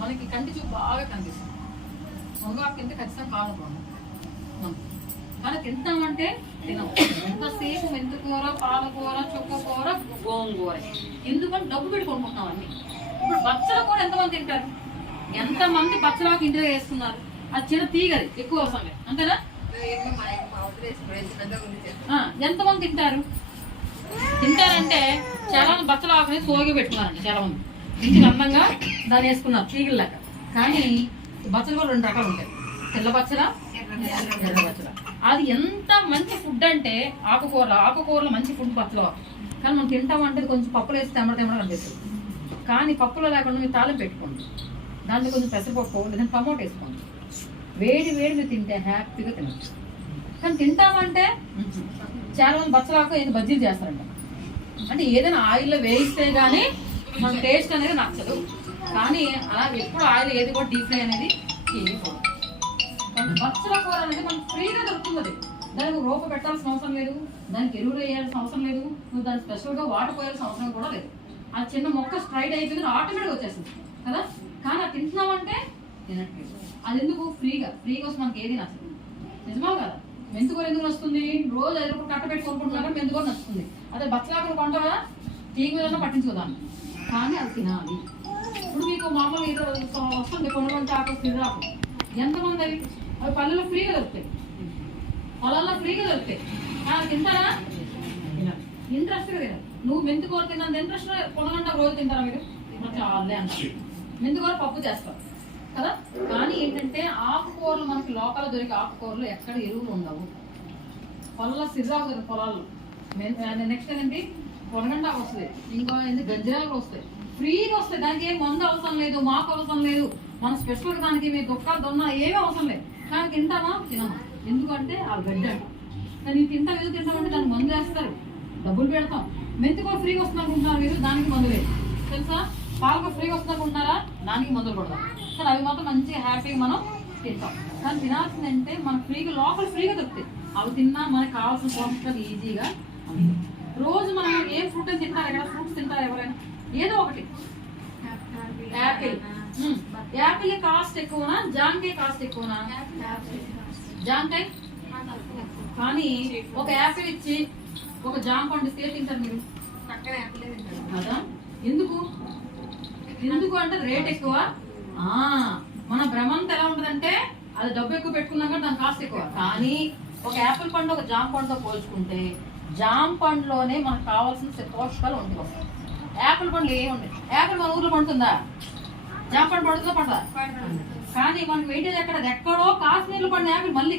మనకి కంటి చూపు బాగా కనిపిస్తుంది. మునగాకు తింటే ఖచ్చితంగా కాదు కానీ తింటామంటే తినం ఎంతసేపు మెంతుకూర పాలకూర చుక్కకూర గోంగూర. ఎందుకంటే డబ్బు పెట్టుకుంటున్నాం అన్ని. ఇప్పుడు బచ్చల కూర ఎంతమంది తింటారు? ఎంతమంది బచ్చలాకు ఇంటిలో వేస్తున్నారు అది చిన్న తీగది ఎక్కువ అవసరం లేదు అంతేనా ఎంతమంది తింటారు? తింటారంటే చాలా మంది బచ్చల సోగి పెట్టుకున్నారండి చాలా మంది ఇంటికి అందంగా దాన్ని వేసుకున్నారు తీగల్లాక కానీ బచ్చలు కూడా రెండు రకాలు ఉంటాయి. తెల్ల బచ్చల ఎర్ర బచ్చల. అది ఎంత మంచి ఫుడ్ అంటే ఆకుకూరలు ఆకుకూరలు మంచి ఫుడ్ బచ్చల కానీ మనం తింటామంటే కొంచెం పప్పులు వేసి తెమ్మడ తెమ్మడ అనిపిస్తుంది. కానీ పప్పులో లేకుండా మీరు తాళం పెట్టుకోండి. దాంట్లో కొంచెం పెసరపప్పు లేదంటే టమోటా వేసుకోండి. వేడి వేడి మీరు తింటే హ్యాపీగా తినచ్చు. కానీ తింటామంటే చాలా మంది బచ్చలాకు ఏదో బజ్జీలు చేస్తారంట. అంటే ఏదైనా ఆయిల్లో వేయిస్తే కానీ మన టేస్ట్ అనేది నచ్చదు. కానీ అలా ఎప్పుడు ఆయిల్ ఏది కూడా డీప్ ఫ్రై అనేది చేయకూడదు. బచ్చల కూర అనేది మనకు ఫ్రీగా దొరుకుతుంది. దానికి రూప పెట్టాల్సిన అవసరం లేదు. దానికి ఎరువులు వేయాల్సిన అవసరం లేదు. నువ్వు దాన్ని స్పెషల్గా వాటర్ పోయాల్సిన అవసరం కూడా లేదు. ఆ చిన్న మొక్క స్ప్రైడ్ అయిపోయింది ఆటోమేటిక్ వచ్చేస్తుంది. కదా? కానీ అది తింటున్నామంటే తినట్లేదు. అది ఎందుకు? ఫ్రీగా. ఫ్రీగా కోసం మనకి ఏది నచ్చదు. నిజమా కదా? మెంతుకూర ఎందుకు నచ్చుతుంది? రోజు ఎదురు కట్ట పెట్టుకోకుండా కొనుక్కుంటున్నాక మెంతుకూర నచ్చుతుంది. అదే బచ్చలాకులు కొంటారా తీగ మీద పట్టించుకోదాన్ని కానీ అది తినాలి. ఇప్పుడు మీకు మామూలు ఏదో వస్తుంది కొనుగోలు ఆకు సిర్రాకు ఎంతమంది అవి అవి పల్లెలో ఫ్రీగా దొరుకుతాయి. పొలాల్లో ఫ్రీగా దొరుకుతాయి. తింటారా? ఇంట్రెస్ట్గా తినరు. నువ్వు మెంతుకూర తిన్నంత ఇంట్రెస్ట్ కొనగంట రోజు తింటారా మీరు? చాలే అంటారు. మెంతుకూర పప్పు చేస్తారు కదా? కానీ ఏంటంటే ఆకుకూరలు మనకి లోకల్ దొరికే ఆకుకూరలు ఎక్కడ ఎరువులు ఉండవు. పొలాల సిర్రాకు పొలాల్లో. నెక్స్ట్ ఏంటి? పొనగంట వస్తుంది ఇంకా ఏంటి గంజరాలు వస్తాయి. ఫ్రీగా వస్తాయి. దానికి ఏం మందు అవసరం లేదు మాకు అవసరం లేదు. మన స్పెషల్ దానికి మీ దొక్క దొన్న ఏమీ అవసరం లేదు. కానీ తింటామా? తినమా? ఎందుకంటే ఆ గడ్డ కానీ ఇది తింటాం ఏదో తింటామంటే దానికి మందు వేస్తారు. డబ్బులు పెడతాం. మెంతి కూడా ఫ్రీగా వస్తుంది అనుకుంటున్నారు మీరు? దానికి మందు లేదు. తెలుసా? పాలకు ఫ్రీగా వస్తుంది అనుకుంటున్నారా? దానికి మందులు కొడతాం. కానీ అవి మాత్రం మంచిగా హ్యాపీగా మనం తింటాం. కానీ తినాల్సిందంటే మనకు ఫ్రీగా లోపల ఫ్రీగా దొరుకుతాయి. అవి తిన్నా మనకు కావాల్సిన పోషకాలు ఈజీగా అందుతాయి. రోజు మనం ఏం ఫ్రూట్ అని తింటారు? ఎక్కడ ఫ్రూట్స్ తింటారు ఎవరైనా? ఏదో ఒకటి. యాపిల్. యాపిల్ కాస్ట్ ఎక్కువనా? జాంకాయ కాస్ట్ ఎక్కువనా? జాంకాయ? కానీ ఒక యాపిల్ ఇచ్చి ఒక జామ పండు ఇస్తే తింటారు మీరు. కదా? ఎందుకు? ఎందుకు అంటే రేట్ ఎక్కువ? మన భ్రమంత ఎలా ఉంటదంటే అది డబ్బు ఎక్కువ పెట్టుకున్నాక దాని కాస్ట్ ఎక్కువ. కానీ ఒక యాపిల్ పండు ఒక జామ పండుతో పోల్చుకుంటే జామ పండులోనే మనకు కావాల్సిన పోషకాలు వస్తాయి. యాపిల్ పండ్లు ఏమి ఉంటాయి యాపిల్ మన ఊర్లో పండుతుందా? జామ పండు పడుతుందా? పడదా? కానీ మనకి వెయిటేజ్ ఎక్కడ? ఎక్కడో కాశ్మీర్లో పడిన యాపిల్ మళ్ళీ